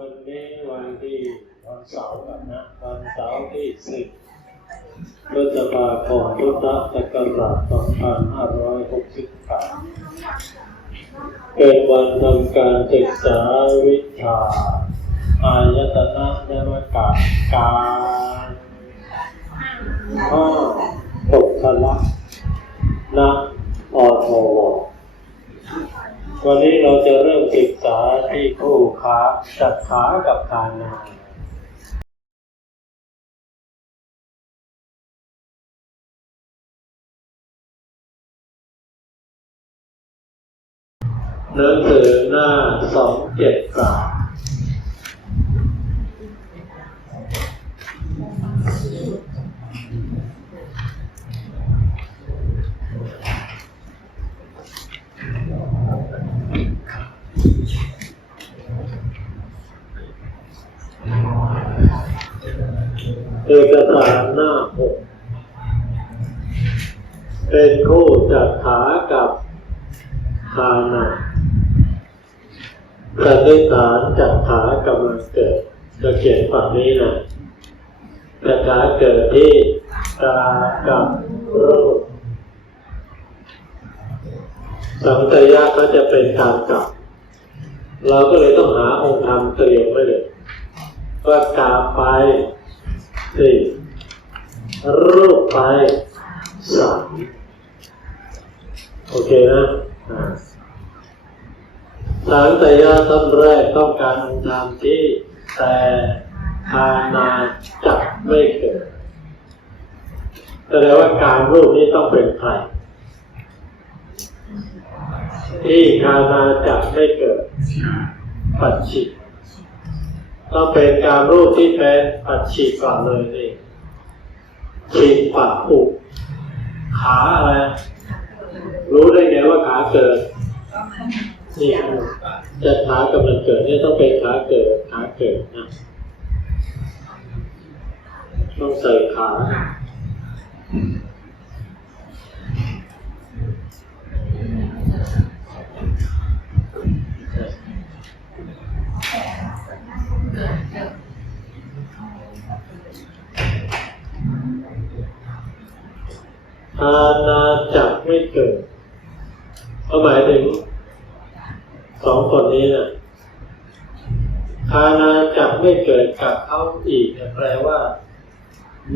วันนี้วันที่วันเสาร์นะวันเสาร์ที่สิบพฤษภาคมพุทธศักราช2568 เป็นวันทำการศึกษาวิชา อายตนะยมกะการห้าตกทละนะอทว วันนี้เราจะเริ่มศึกษาที่คู่ขาจัดขากับคานาหนังสือหน้าสองเจ็ดสาม เอกสารหน้าหกเป็นคู่จัดขากับคานาสันนิษฐานจัดขากำลังเกิดจะเขียนฝั่งนี้นะจัดขาเกิดที่ตากับรูปสัมตยะก็จะเป็นการกลับ เราก็เลยต้องหาองค์ธรรมเตรียมไว้เลย ว่ากาไป สี่รูปไปสามโอเคนะสามแต่ยาต้นแรกต้องการองค์ธรรมที่แต่คานาจับไม่เกิดแสดงว่าการรูปนี้ต้องเป็นใครที่คานาจับไม่เกิด ปัจฉิ ต้องเป็นการรูปที่เป็นปัจฉิก่อนเลยนี่ฉิมปักอุขาอะไร รู้ได้ไงว่าขาเกิดนี่จะขากำลังเกิดเนี่ยต้องเป็นขาเกิดขาเกิดนะต้องใส่ขา อาณาจักรไม่เกิดก็หมายถึงสองคนนี้นะอาณาจักรไม่เกิดกับเขาอีกเนี่ยแปลว่า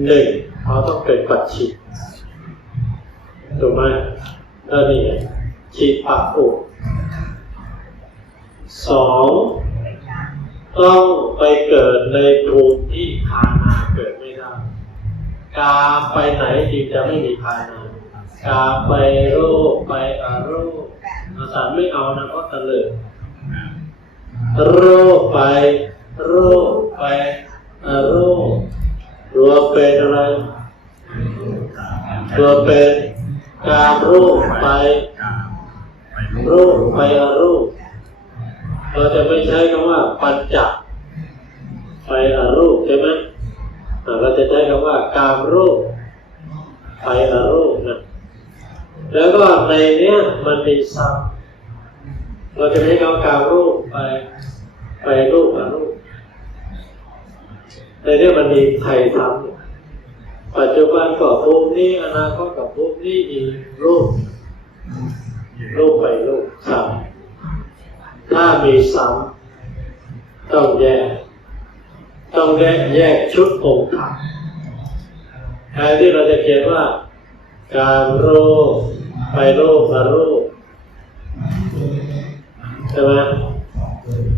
หนึ่งเขาต้องเป็นปัจฉิมถูกไหมเออนี่ไงชิปะอุสองต้องไปเกิดในภูมิที่คาน กาไปไหนจึงจะไม่มีคายในกาไปโรคไปอาโรคภาษาไม่เอานะเพราะตะลิดโรคไปโรคไปอาโรครวมเป็นอะไรรวมเป็นการโรคไปโรคไปอาโรคเราจะไม่ใช้คำว่าปัญจไปอาโรคใช่ไหม เราจะใช้คำว่า การโรคไปอาโรคนะแล้วก็ในเนี้ยมันมีซ้ำเราจะไม่เอาการรูปไปไปรูปกับรูปในเนี้ยมันมีไทยซ้ำปัจจุบันก็ภูมินี้อนาคตกับภูมินี้อีกรูปรูปไปรูปซ้ำถ้ามีซ้ำต้องแยก ต้องแยกแยกชุดองค์ธรรมแทนที่เราจะเขียนว่า การโรคไปโรคมาโรคใช่ไหม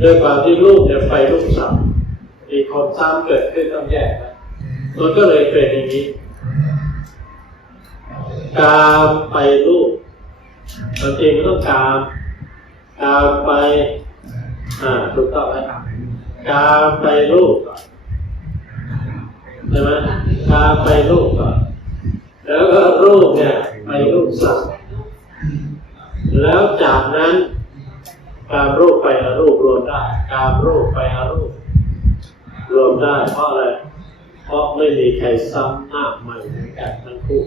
ด้วยความที่รูปเนี่ยไปรูปซ้ำมีความซ้ำเกิดขึ้นต้องแยกนะมันก็เลยเป็นอย่างนี้ การไปรูปบางทีมันต้องการการไป อ่าถูกต้องไหม การไปรูปก่อนใช่ไหมการไปรูปก่อนแล้วก็รูปเนี่ยไปรูปสัตว์แล้วจากนั้นการรูปไปอารูปรวมได้การรูปไปอารูปรวมได้ เพราะอะไรเพราะไม่มีใครซ้ำหน้าใหม่เหมือนกันทั้งคู่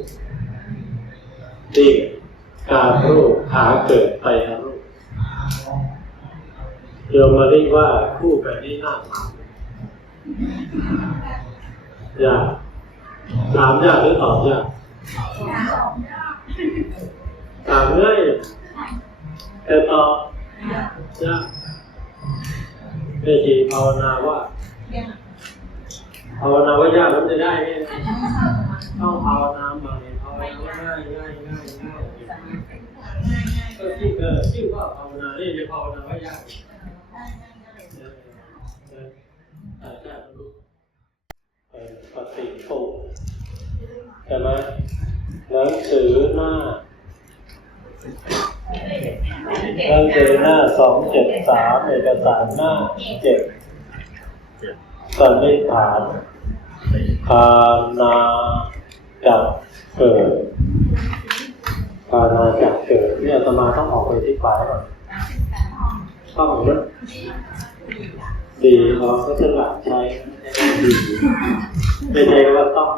นี่การรูปขาเกิดไปอารูป โยมมาเรียกว่าคู่แบบนี้น่าถามยากถามยากหรือตอบยากถามง่ายแต่ตอบยากเวทีภาวนาว่าภาวนาว่ายากมันจะได้ไงต้องภาวนามาเนี่ยภาวนาว่าง่ายง่ายง่ายง่ายก็ที่เออที่ว่าภาวนาเนี่ยจะภาวนาว่ายากแต่แค่รู้ ปฏิปุใช่ไหมหนังสือหน้าหนังสือหน้าสองเจ็ดสามเอกสารหน้าเจ็ดสันนิษฐานพานาจับเกิดพานาจับเกิดเนี่ยอาตมาต้องออกไปที่ปลายก่อนต้องนะ ดีเราก็จะหลักใช้ดีไม่ใช่ว่าต้อง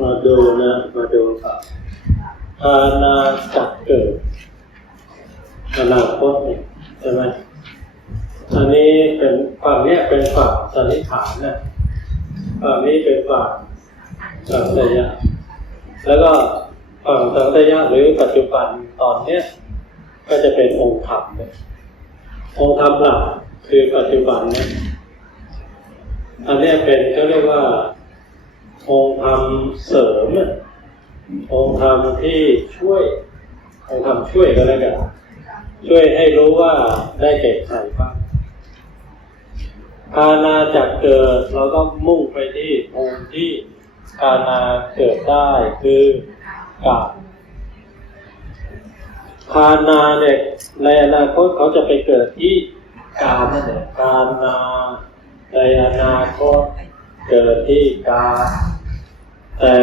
มาดูนะ มาดูครับอาณาจักิดอนาคตเนี่ยใช่ไหมอันนี้เป็นฝั่งเนี้ยเป็นฝั่งสันนิษฐานนะฝั่งนี้เป็นฝั่งสังตยะแล้วก็ฝั่งสังตยะ หรือปัจจุบันตอนเนี้ยก็จะเป็นองค์ธรรมเนี่ยองค์ธรรมหลักคือปัจจุบันเนี่ยอันนี้เป็นเขาเรียกว่าองค์ธรรมเสริมองค์ธรรมที่ช่วยองค์ธรรมช่วยก็แล้วกันช่วยให้รู้ว่าได้แก่ใครบ้างกานาจากเกิดเราก็มุ่งไปที่ภูมิที่กานาเกิดได้คือกาบ คานาเนี่ยในอนาคตเขาจะไปเกิดที่กานั่นแหละกานาในอนาคตเกิดที่กาแต่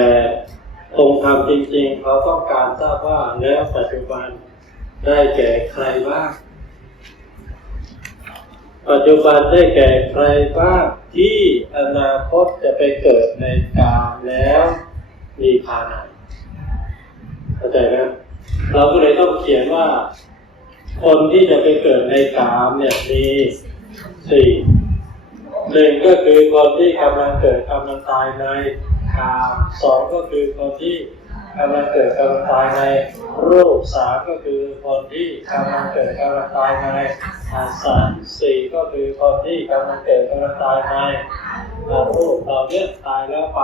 องธรรมจริงๆเขาต้องการทราบว่าแล้วปัจจุบันได้แก่ใครบ้าง ปัจจุบันได้แก่ใครบ้างที่อนาคตจะไปเกิดในกามแล้วมีภานะเข้าใจไหม เราก็เลยต้องเขียนว่า คนที่จะไปเกิดในกามเนี่ยมีสี่หนึ่งก็คือคนที่กำลังเกิดกำลังตายในกามสองก็คือคนที่กำลังเกิดกำลังตายในรูปสามก็คือคนที่กำลังเกิดกำลังตายในอาสันสี่ก็คือคนที่กำลังเกิดกำลังตายในรูปเราเนี่ยตายแล้วไป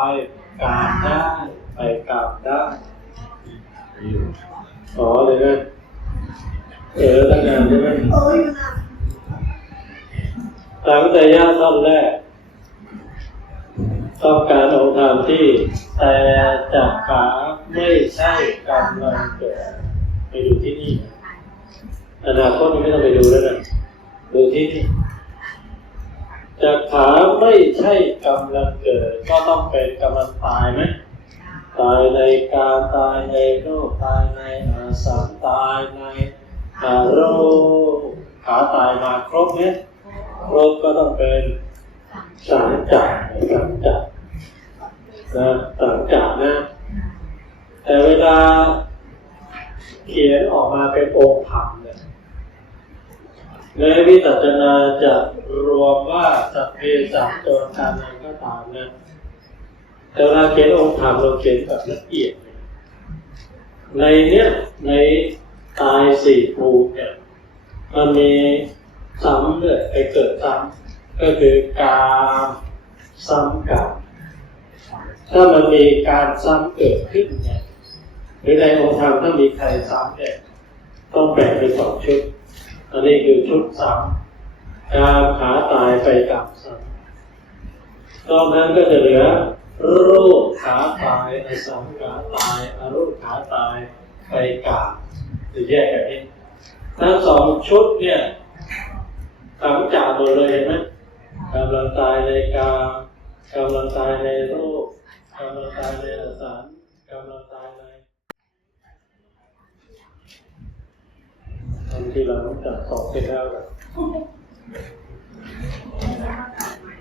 กามได้ไปกามได้ อ๋อเลยนะเออตั้งนานใช่ไหมสังแต่ยาท่อนแรกต้องการองค์ธรรมที่แต่จากขาไม่ใช่กำลังเกิดไปดูที่นี่ อนาคตไม่ต้องไปดูแล้วนะดูที่นี่จากขาไม่ใช่กำลังเกิด ก็ต้องเป็นกำลังตายไหมตายในการตายในโรคตายในอา สามตายในโรคขาตายมาครบเนี่ยรถก็ต้องเป็นสังจักรสังจักรนะสังจักนะ แต่เวลาเขียนออกมาเป็นองค์ธรรมเนี่ยในวิจัจนาจะรวมว่าสัพเพสัตโจรการนั้นก็ตามนะแต่เวลาเขียนองค์ธรรมเราเขียนแบบละเอียด ในเนี้ยในตายสี่ภูมิเนี่ยมันมีซ้ำเลยไปเกิดซ้ำก็คือการซ้ำกับถ้ามันมีการซ้ำเกิดขึ้นเนี่ยหรือในองค์ธรรมถ้ามีใครซ้ำเนี่ยต้องแบ่งเป็นสองชุด อันนี้คือชุดซ้ำการขาตายไปกับซ้ำตอนนั้นก็จะเหลือ รูปขาตายอสังขาตายอรูปขาตายไปกับหรือแยกกันนี้ทั้งสองชุดเนี่ยสังจากหมดเลยเห็นไหมกำลังตายในกากำลังตายในรูปกำลังตายในอสันกำลังตายในทีหลังจากสอบเสร็จแล้วนะ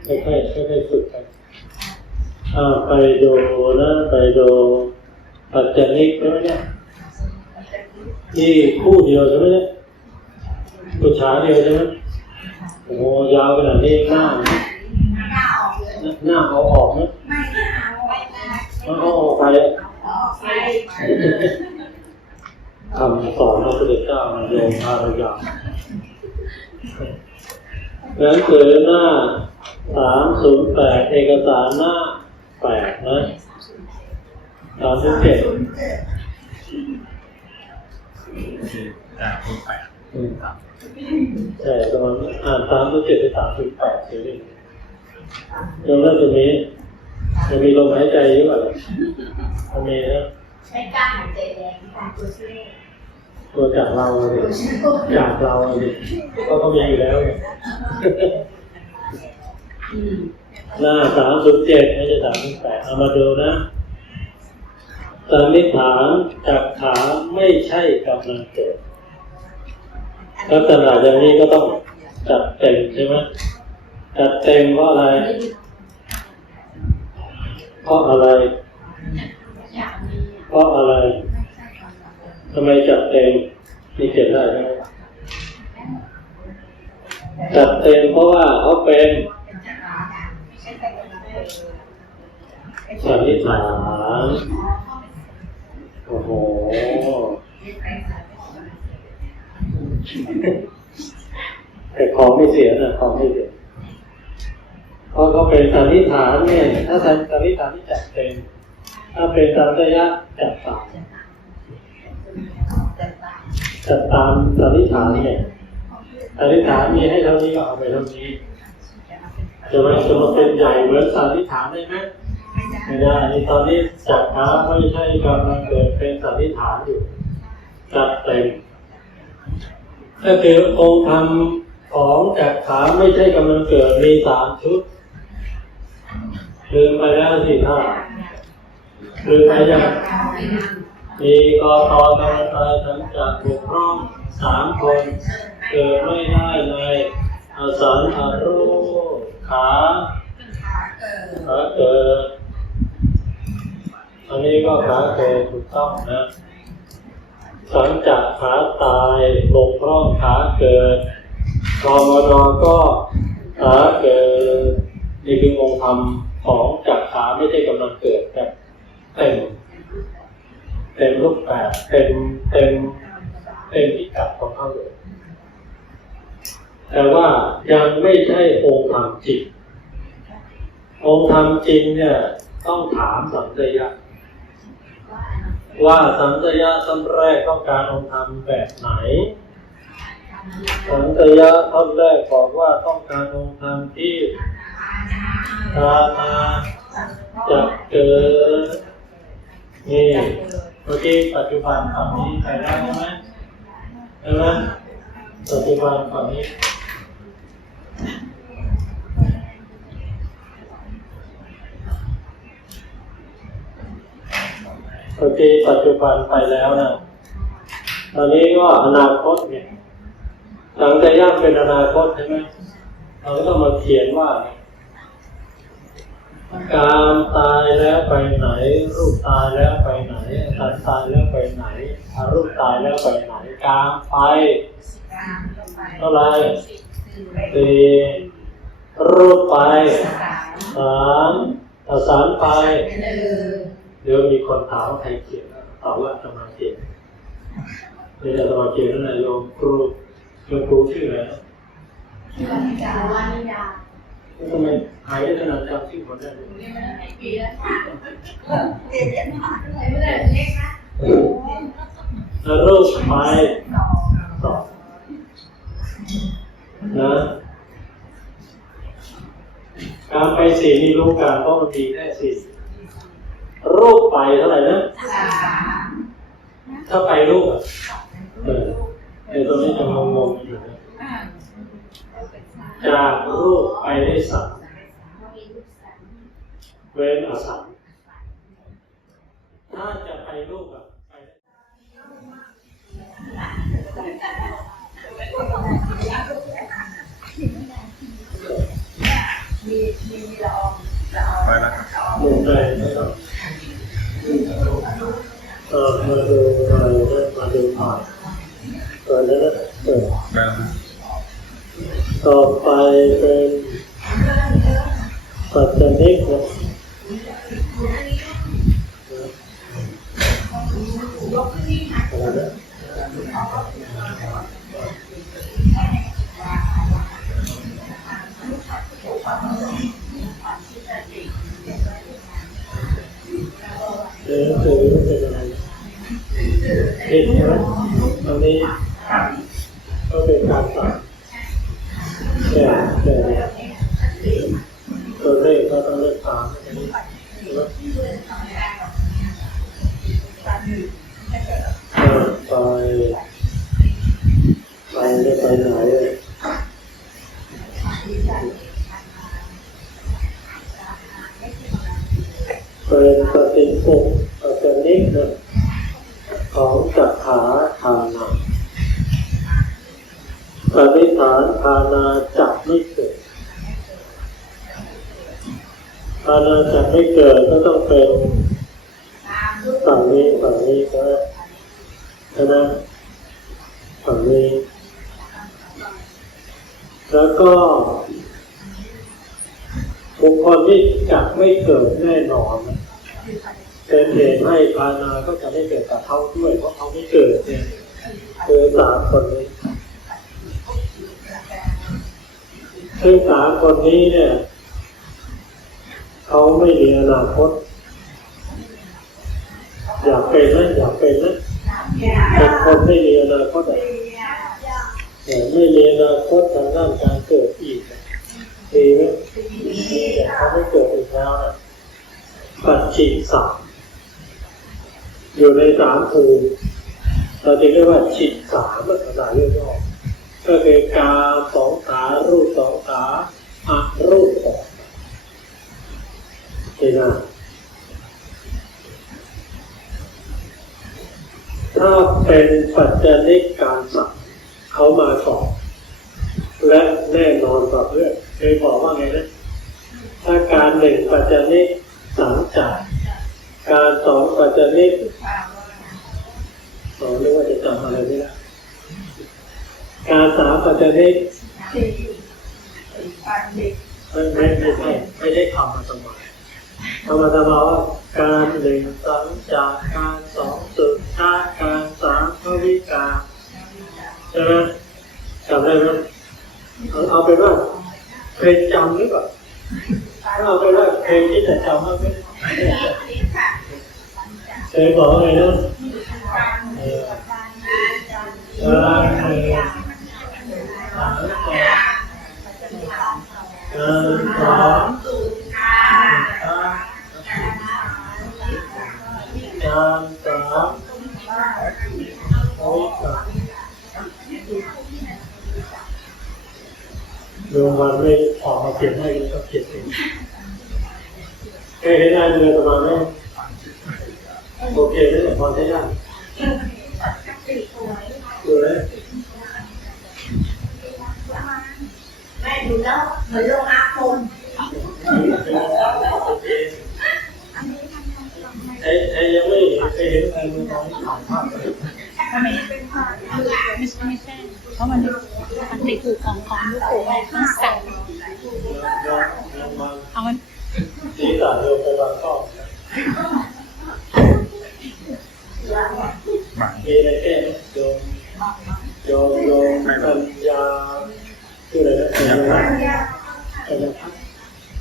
ค่อยๆค่อยๆฝึกไปอ่า ไปดูนะไปดูปัจจนิกใช่ไหมเนี่ยที่คู่เดียวใช่ไหมเนี่ยผู้ชาเดียวใช่ไหมโอ้ยาวขนาดนี้หน้าหน้าออกเหน้าเอาออกไหมไม่เอาไม่ได้มันเอาออกไปอะออกไปคำสอนพระพุทธเจ้าโยมพารยาหนังสือหน้าสามศูนย์แปดเอกสารหน้า แปดนะสามสิบเจ็ดอ่าคุณแปดอืมใช่ประมาณอ่านสามสิบเจ็ดถึงสามสิบแปดเสียดิโยมเรื่องตรงนี้จะมีลมหายใจหรือเปล่ามันมีนะไม่กล้าหายใจแรงการตัวช่วยตัวจากเราเลยจากเราเลยก็ต้องมีอยู่แล้วไง หน้าสามสิบเจ็ดไม่ใช่สามสิบแปดเอามาดูนะสันนิษฐานจากขาไม่ใช่กำลังเกิดลักษณะอย่างนี้ก็ต้องจัดเต็มใช่ไหมจัดเต็มเพราะอะไร เพราะอะไร เพราะอะไรทำไมจัดเต็มนี่เขียนได้ไหมจัดเต็มเพราะว่าเขาเป็น แต่ละเออสันนิษฐานโอ้โหแต่ของไม่เสียนะของไม่เสียเพราะเขาเป็นสันนิษฐานเนี่ยถ้าสันสันนิษฐานที่จัดเต็มถ้าเป็นสัมยะจัดตามจัดตามสันนิษฐานเนี่ยสันนิษฐานมีให้เท่านี้ก็เอาไปเท่านี้ จะมาจะมาเป็นใหญ่เหมือนสันนิษฐานได้ไหมไม่ได้นี่ตอนนี้จัดขาไม่ใช่กำลังเกิดเป็นสันนิษฐานอยู่จัดเต็มก็คือองค์ธรรมของจักขาไม่ใช่กำลังเกิดมีสามชุดลืมไปแล้วสิท่าลืมไปยังมีกอตอกรรมตายทั้งจากบกพร่องสามคน เกิดไม่ได้ในอสันอารุ ขาขาเกิดอันนี้ก็ขาเกิดถูกต้องนะสังจากขาตายบกพร่องขาเกิดกมนก็ขาเกิดนี่คือองค์ธรรมของจากขาไม่ใช่กำลังเกิดแบบเต็มเต็มรูปแบบเต็มเต็มเต็มพิกัดของเขาเลย แต่ว่ายังไม่ใช่องค์ธรรมจริงองค์ธรรมจริงเนี่ยต้องถามสัมเยะว่าสันตยะท่านแรกต้องการองค์ธรรมแบบไหน สันตยะท่านแรกบอกว่าต้องการองค์ธรรมที่ทานาจะเกิดนี่เมื่อกี้ปัจจุบันฝั่งนี้ไปแล้ใช่ไหมใช่ไหมปัจจุบันฝั่งนี้ โอเคปัจจุบันไปแล้วนะ ตอนนี้ก็อนาคตเนี่ยหลังจะย่างเป็นอนาคตใช่ไหมเราก็ต้องมาเขียนว่า การตายแล้วไปไหน รูปตายแล้วไปไหนสันตายแล้วไปไหนอารูปตายแล้วไปไหนการไปเท่าไหรสี่รูปไปสามประสานไป เดี๋ยวมีคนถามว่าใครเขียนตอบว่าสมาเขียนไม่ใช่สมาเขียนนั่นแหละโยมครูโยมครูชื่ออะไรนะทำไมหายได้ขนาดจำชื่อคนได้เลยแล้วรูปไปสองนะการไปสี่นี่รู้การเพราะมันมีแค่สี่ รูปไปเท่าไหร่นะถ้าไปรูปอะเออเดี๋ยวตรงนี้จะงงๆอยู่นะจากรูปไปได้สามเว้นอสัมถ้าจะไปรูปอะ ดี๋ยวคือเป็นอะไรผิดใช่ไหมตอนนี้ก็เป็นการตัด แก่แก่ตัวเลขก็ต้องเลขสามอันนี้เออไปไปได้ไปไหนเลยเป็นปฏิปุกปัจจนิกนะของจั กขาทานาอธิษฐานทานาจักไม่เกิดทานาจักไม่เกิดก็ต้องเป็นฝั่งนี้ฝั่งนี้ก็ใช่ไหมฝั่งนี้ แล้วก็บุคคลที่จักไม่เกิดแน่นอน เป็นเหตุให้พานาก็จะไม่เกิดกับเขาด้วย เพราะเขาไม่เกิดเนี่ยคือสามคนนี้ซึ่งสามคนนี้เนี่ยเขาไม่มีอนาคต อยากเป็นนะอยากเป็นนะเป็นคนไม่มีอนาคตแต่ไม่มีอนาคตทางด้านการเกิดอีกดีไหมแต่เขาไม่เกิดอีกแล้วนะปัจฉิสาม อยู่ในสามภูมิเราจะเรียกว่าฉิสามภาษาเรื่องย่อก็คือกาสองขารูปสองขาอะรูปสองนี่นะถ้าเป็นปัจจนิกการสัตว์เขามาสอบและแน่นอนกว่าเพื่อนเคยบอกว่าไงนะถ้าการหนึ่งปัจจนิกสามจักร การสองปัจจนิกสองเรียกว่าจะจำอะไรไม่ได้การสามปัจจัยนี้ไม่ไม่ไม่ใช่ไม่ได้ทำมาสมัยทำมาสมัยว่าการหนึ่งสองจากการสองสุดท้ายการสามพวิกาใช่ไหมจำได้ไหมเอาเอาไปนว่าเคยจำหรือเปล่าถ้าเอาไปนว่าเคยที่จะจำว่าไม่ เคยบอกว่าไงนะเออเออเออเออสองสามวันไม่ออกมาเขียนให้ก็เขียนเองเคยเห็นงานเรือประมาณนี้ โอเคเลยพอใช้ได้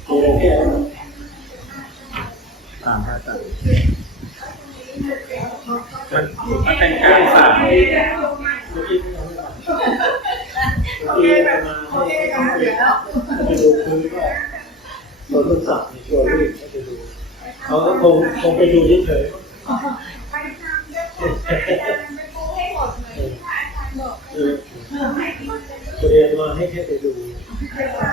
มีอะไรแก้ตามพระอาจารย์มันมันเป็นการสามเมื่อเราไม่ทำเมื่อกี้ประมาณให้ไปดูพื้นว่าตัวต้นสักในตัวรีบไปดูเขาก็คงคงไปดูเฉยๆเรียนมาให้แค่ไปดูเขาทำเกิน